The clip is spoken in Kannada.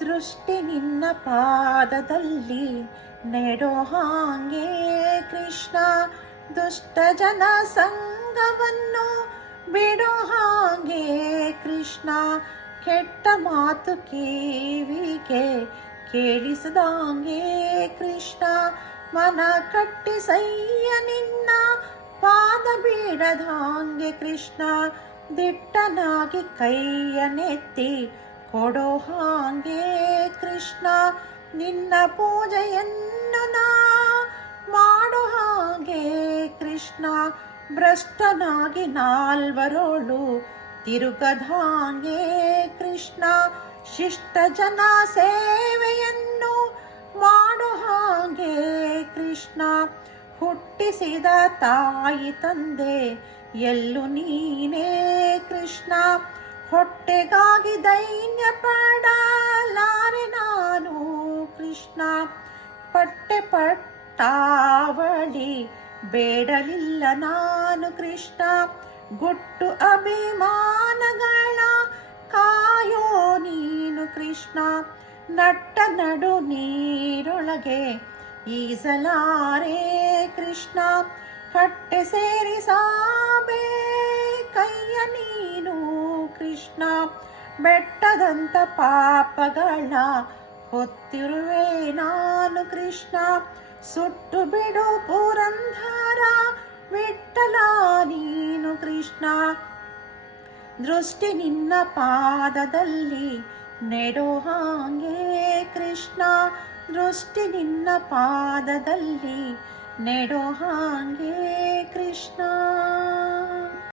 ದೃಷ್ಟಿ ನಿನ್ನ ಪಾದದಲ್ಲಿ ನೆಡೋ ಹಾಗೆ ಕೃಷ್ಣ, ದುಷ್ಟ ಜನ ಸಂಗವನ್ನು ಬಿಡೋ ಹಾಗೆ ಕೃಷ್ಣ, ಕೆಟ್ಟ ಮಾತು ಕಿವಿಗೆ ಕೇಳಿಸದಂಗೆ ಕೃಷ್ಣ, ಮನ ಕಟ್ಟಿ ಸಯ್ಯ ನಿನ್ನ ಪಾದ ಬಿಡದಂಗೆ ಕೃಷ್ಣ, ದಿಟ್ಟನಾಗಿ ಕೈಯನೆತ್ತಿ ಕೊಡೋ ಹಾಗೆ ಕೃಷ್ಣ, ನಿನ್ನ ಪೂಜೆಯನ್ನು ನಾ ಮಾಡೋ ಹಾಗೆ ಕೃಷ್ಣ, ಭ್ರಷ್ಟನಾಗಿ ನಾಲ್ವರೋಳು ತಿರುಗದಾಂಗೆ ಕೃಷ್ಣ, ಶಿಷ್ಟ ಜನ ಸೇವೆಯನ್ನು ಮಾಡೋ ಹಾಗೆ ಕೃಷ್ಣ, ಹುಟ್ಟಿಸಿದ ತಾಯಿ ತಂದೆ ಎಲ್ಲೂ ನೀನೇ ಕೃಷ್ಣ, ಹೊಟ್ಟೆಗಾಗಿ ದೈನ್ಯ ಪಡಲಾರೆ ನಾನು ಕೃಷ್ಣ, ಪಟ್ಟೆ ಪಟ್ಟಾವಳಿ ಬೇಡಲಿಲ್ಲ ನಾನು ಕೃಷ್ಣ, ಗುಟ್ಟು ಅಭಿಮಾನಗಳ ಕಾಯೋ ನೀನು ಕೃಷ್ಣ, ನಟ್ಟ ನಡು ನೀರೊಳಗೆ ಈಜಲಾರೆ ಕೃಷ್ಣ, ಕಟ್ಟೆ ಸೇರಿಸಾಬೇ ಕೈಯ ನೀನು ಕೃಷ್ಣ, ಬೆಟ್ಟದಂತ ಪಾಪಗಳ ಹೊತ್ತಿರುವೆ ನಾನು ಕೃಷ್ಣ, ಸುಟ್ಟು ಬಿಡು ಪುರಂದರ ವಿಠ್ಠಲ ನೀನು ಕೃಷ್ಣ, ದೃಷ್ಟಿ ನಿನ್ನ ಪಾದದಲ್ಲಿ ನೆಡೋ ಹಾಗೆ ಕೃಷ್ಣ, ದೃಷ್ಟಿ ನಿನ್ನ ಪಾದದಲ್ಲಿ ನೆಡೋ ಹಾಗೆ ಕೃಷ್ಣ.